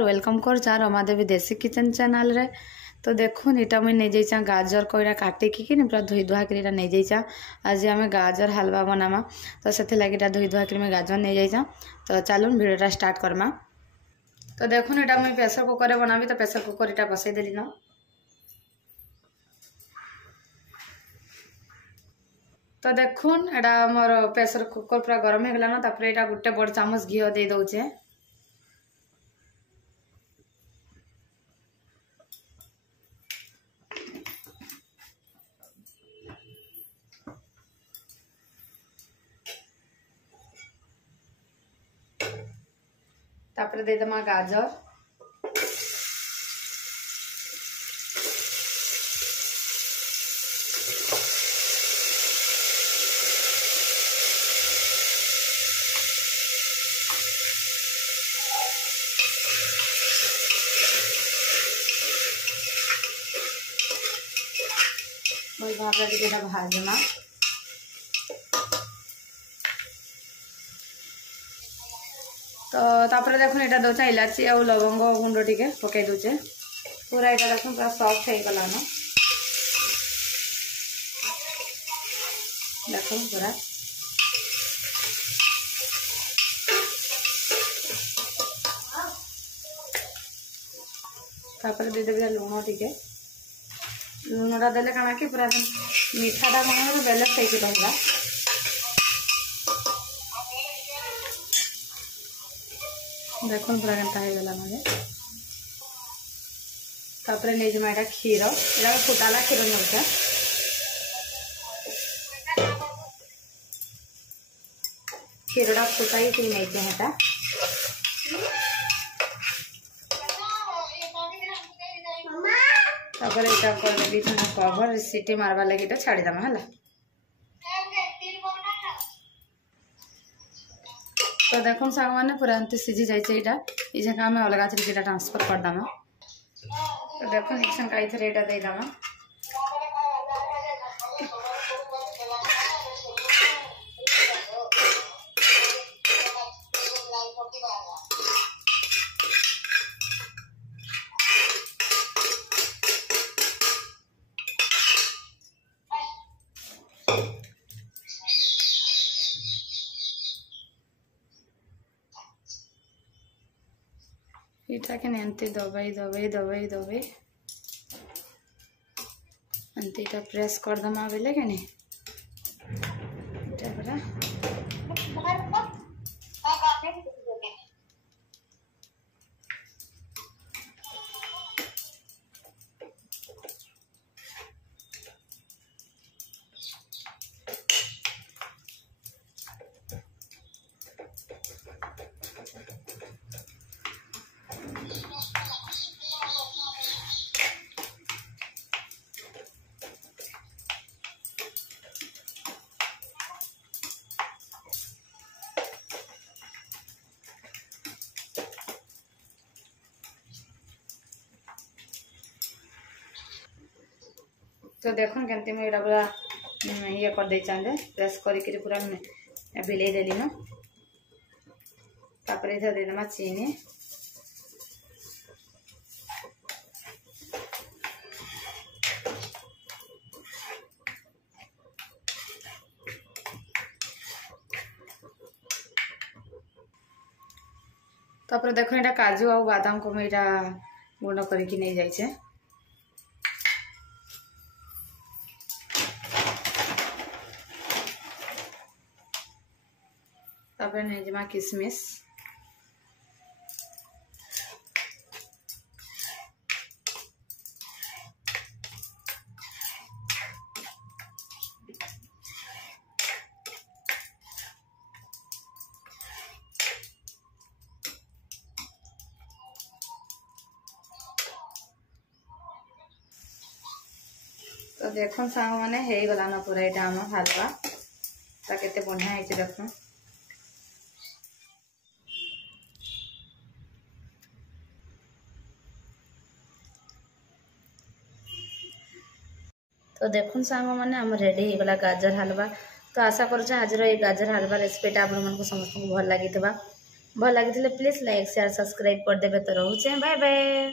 नमस्कार वेलकम कर रमादेवी देसी किचन चैनल रे। तो देखो इटा मुझे नहीं जाइछा गाजर को इटा काटिकी कि पूरा धोई धुआ कर नहीं जाइछा। आज आम गाजर हलवा बनामा तो से लगे धोई धुआ कर गाजर नहीं जाइछा। तो चलून भिडियोटा स्टार्ट करमा। तो देखो इटा मुझे प्रेसर कुकर बनाबी तो प्रेसर कुकर इटा बसई देली न। तो देखुन एटा मोर प्रेसर कुकर पूरा गरम हो गला ना। तापर एटा गोटे बड़ चामच घी दे दउचे। तापर दे दमा गाजर वही भावना टिके भाजमा। तो तापर देखो यहाँ दौचा इलाची आ लवंग गुंड टिके पकई दूचे। पूरा यहाँ देखो पूरा सॉफ्ट हो गला न। देखो पूरा तापर दे देबे लुण टिके। लुणटा देले काना कि पूरा मीठाटा कौन बैलेंस होइके रहला। देखो पूरा केनता हो गला माने। तापर नहीं जमा एटा क्षीर एटा फुटाला क्षीर नौचा। क्षीरटा फुटाई कि नहीं हेटा तापर एटा कर देबी कवर सीटी मारवा लगी एटा छाड़ी दमा हला। तो देखो साग मैंने पूरा एमती सीझी जाइए। ये जगह आम अलग थी ट्रांसफर करदमा। तो देखो निक्सन कई थे यहाँ देदमा। इटा के एमती दबाई दबाई दबाई दबाई एमती प्रेस करदमा बेले के नहीं पूरा तो देखो केमती मुझे पूरा ये कर दे चाहे प्रेस करके पूरा बिले देली न। तापर इधर दे देमा चीनी तापर देखो यहाँ काजू आ बादाम को मैं गुंड करके नहीं जाइए। तापर नहीं जमा किशमिश तो देखो सांग मैंने हो गला ना पूरा यहाँ आम हलवा तो केते बढ़िया है देखो। तो देखुन सांग मैंने आम रेडी हो गला गाजर हलवा। तो आशा करुँ आज ये गाजर हलवा रेसिपीटा आप समस्त भल लगी। भल लगी प्लीज लाइक शेयर सब्सक्राइब करदेवे। तो रोचे बाय बाय।